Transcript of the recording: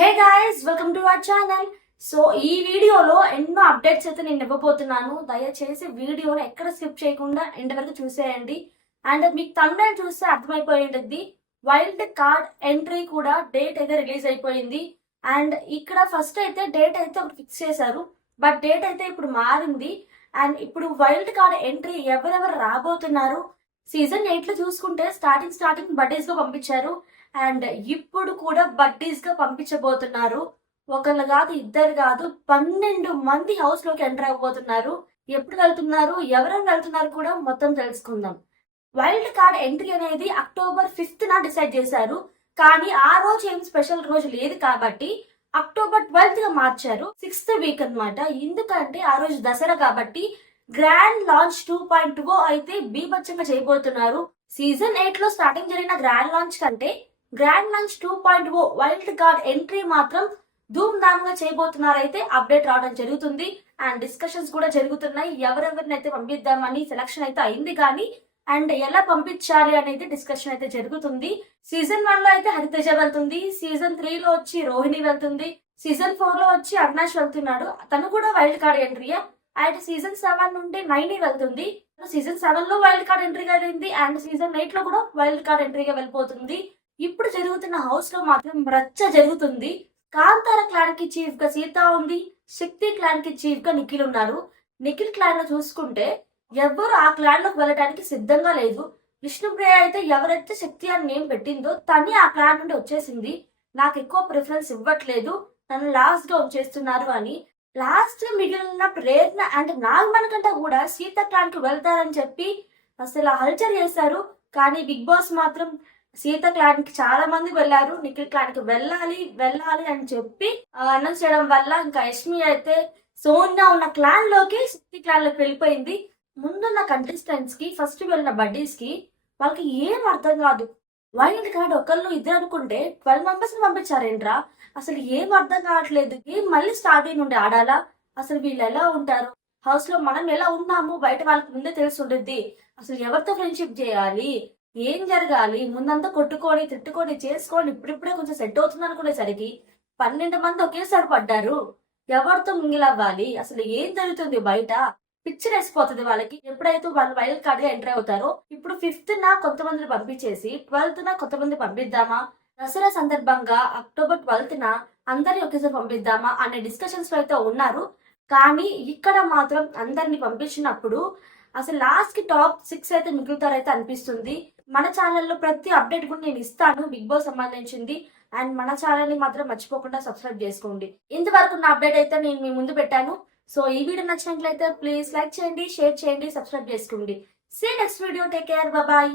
Hey guys, welcome to our channel. So ఈ వీడియోలో ఎన్నో అప్డేట్స్ అయితే నేను ఇవ్వబోతున్నాను. దయచేసి వీడియోని ఎక్కడ స్కిప్ చేయకుండా ఎండ్ వరకు చూసేయండి. అండ్ మీకు థంబ్నెయిల్ చూస్తే అర్థమైపోయి ఉంటుంది. వైల్డ్ కార్డ్ ఎంట్రీ కూడా డేట్ అయితే రిలీజ్ అయిపోయింది. అండ్ ఇక్కడ ఫస్ట్ అయితే డేట్ అయితే ఒకటి ఫిక్స్ చేశారు, బట్ డేట్ అయితే ఇప్పుడు మారింది. అండ్ ఇప్పుడు వైల్డ్ కార్డ్ ఎంట్రీ ఎవరెవరు రాబోతున్నారు, సీజన్ 8 లో చూసుకుంటే స్టార్టింగ్ బర్త్డేస్ గా పంపించారు. అండ్ ఇప్పుడు కూడా బడ్డీస్ గా పంపించబోతున్నారు. ఒకళ్ళు కాదు, ఇద్దరు కాదు, 12 మంది హౌస్ లోకి ఎంటర్ అవ్వబోతున్నారు. ఎప్పుడు వెళ్తున్నారు, ఎవరెవరు వెళ్తున్నారు కూడా మొత్తం తెలుసుకుందాం. వైల్డ్ కార్డ్ ఎంట్రీ అనేది అక్టోబర్ 5th డిసైడ్ చేశారు. కానీ ఆ రోజు ఏం స్పెషల్ రోజు లేదు కాబట్టి అక్టోబర్ 12th గా మార్చారు. 6th వీక్ అన్నమాట. ఎందుకంటే ఆ రోజు దసరా కాబట్టి గ్రాండ్ లాంచ్ 2.0 అయితే బీభత్సంగా చేయబోతున్నారు. సీజన్ 8 లో స్టార్టింగ్ జరిగిన గ్రాండ్ లాంచ్ కంటే grand launch 2.0 wild card entry మాత్రం ధూమ్ ధామ్ గా చేయబోతున్నారు. అయితే అప్డేట్ రావడం జరుగుతుంది. అండ్ డిస్కషన్స్ కూడా జరుగుతున్నాయి. ఎవరెవరిని అయితే పంపిద్దామని సెలక్షన్ అయితే అయింది కానీ అండ్ ఎలా పంపించాలి అనేది డిస్కషన్ అయితే జరుగుతుంది. సీజన్ 1 లో అయితే హరితేజ వెళ్తుంది, సీజన్ 3 లో వచ్చి రోహిణి వెళ్తుంది, సీజన్ 4 లో వచ్చి అవినాష్ వెళ్తున్నాడు, తను కూడా వైల్డ్ కార్డ్ ఎంట్రీయే. అండ్ సీజన్ 7 నుండి నైని వెళ్తుంది. సీజన్ 7 లో వైల్డ్ కార్డ్ ఎంట్రీగా వెళ్ళింది అండ్ సీజన్ 8 లో కూడా వైల్డ్ కార్డ్ ఎంట్రీగా వెళ్ళిపోతుంది. ఇప్పుడు జరుగుతున్న హౌస్ లో మాత్రం రచ్చ జరుగుతుంది. కాంతార క్లాన్ కి చీఫ్ గా సీత ఉంది, శక్తి క్లాన్ కి చీఫ్ గా నిఖిల్ ఉన్నారు. నిఖిల్ క్లాన్ లో చూసుకుంటే ఎవ్వరు ఆ క్లాన్ లోకి వెళ్ళడానికి సిద్ధంగా లేదు. విష్ణుప్రియ అయితే ఎవరైతే శక్తి అని నేమ్ పెట్టిందో తనే ఆ క్లాన్ నుండి వచ్చేసింది. నాకు ఎక్కువ ప్రిఫరెన్స్ ఇవ్వట్లేదు, నన్ను లాస్ట్ గా ఉంచేస్తున్నారు అని. లాస్ట్ మిగిలిన ప్రేరణ అండ్ నాగమణికంట కూడా సీత క్లాన్ కి వెళ్తారని చెప్పి అసలు హల్చర్ చేశారు. కానీ బిగ్ బాస్ మాత్రం సీత క్లాన్ కి చాలా మంది వెళ్ళారు, నిఖిల్ క్లాన్ కి వెళ్ళాలి అని చెప్పి అనౌన్స్ చేయడం వల్ల ఇంకా యష్మి అయితే సోనియా ఉన్న క్లాన్ లోకి శక్తి క్లాన్ లోకి వెళ్ళిపోయింది. ముందున్న కంటెస్టెంట్స్ కి ఫస్ట్ వెళ్ళిన బడ్డీస్ కి వాళ్ళకి ఏం అర్థం కాదు. వైల్డ్ కార్డ్ ఒకళ్ళు ఇద్దరు అనుకుంటే 12 మెంబర్స్ ని పంపించారేంట్రా, అసలు ఏం అర్థం కావట్లేదు. ఏం మళ్ళీ స్టార్టింగ్ నుండి ఆడాలా? అసలు వీళ్ళు ఎలా ఉంటారు హౌస్ లో, మనం ఎలా ఉన్నాము బయట వాళ్ళకి ముందే తెలుసుంటుంది. అసలు ఎవరితో ఫ్రెండ్షిప్ చేయాలి, ఏం జరగాలి, ముందంతా కొట్టుకొని తిట్టుకొని చేసుకొని ఇప్పుడిప్పుడే కొంచెం సెట్ అవుతుంది అనుకునేసరికి 12 మంది ఒకేసారి పడ్డారు. ఎవరితో మింగిల్ అవ్వాలి, అసలు ఏం జరుగుతుంది బయట, పిచ్చి వేసిపోతుంది వాళ్ళకి. ఎప్పుడైతే వాళ్ళు వైల్డ్ కార్డ్ గా ఎంటర్ అవుతారో ఇప్పుడు 5th కొంతమందిని పంపించేసి 12th కొంతమంది పంపిద్దామా, దసరా సందర్భంగా అక్టోబర్ 12th అందరిని ఒకేసారి పంపిద్దామా అనే డిస్కషన్స్ లో అయితే ఉన్నారు. కానీ ఇక్కడ మాత్రం అందరిని పంపించినప్పుడు అసలు లాస్ట్ కి టాప్ 6 అయితే మిగులుతారైతే అనిపిస్తుంది. మన ఛానల్లో ప్రతి అప్డేట్ కూడా నేను ఇస్తాను బిగ్ బాస్ సంబంధించింది. అండ్ మన ఛానల్ ని మాత్రం మర్చిపోకుండా సబ్స్క్రైబ్ చేసుకోండి. ఇంతవరకు నా అప్డేట్ అయితే నేను మీ ముందు పెట్టాను. సో ఈ వీడియో నచ్చినట్లయితే ప్లీజ్ లైక్ చేయండి, షేర్ చేయండి, సబ్స్క్రైబ్ చేసుకోండి. See next video, take care, bye.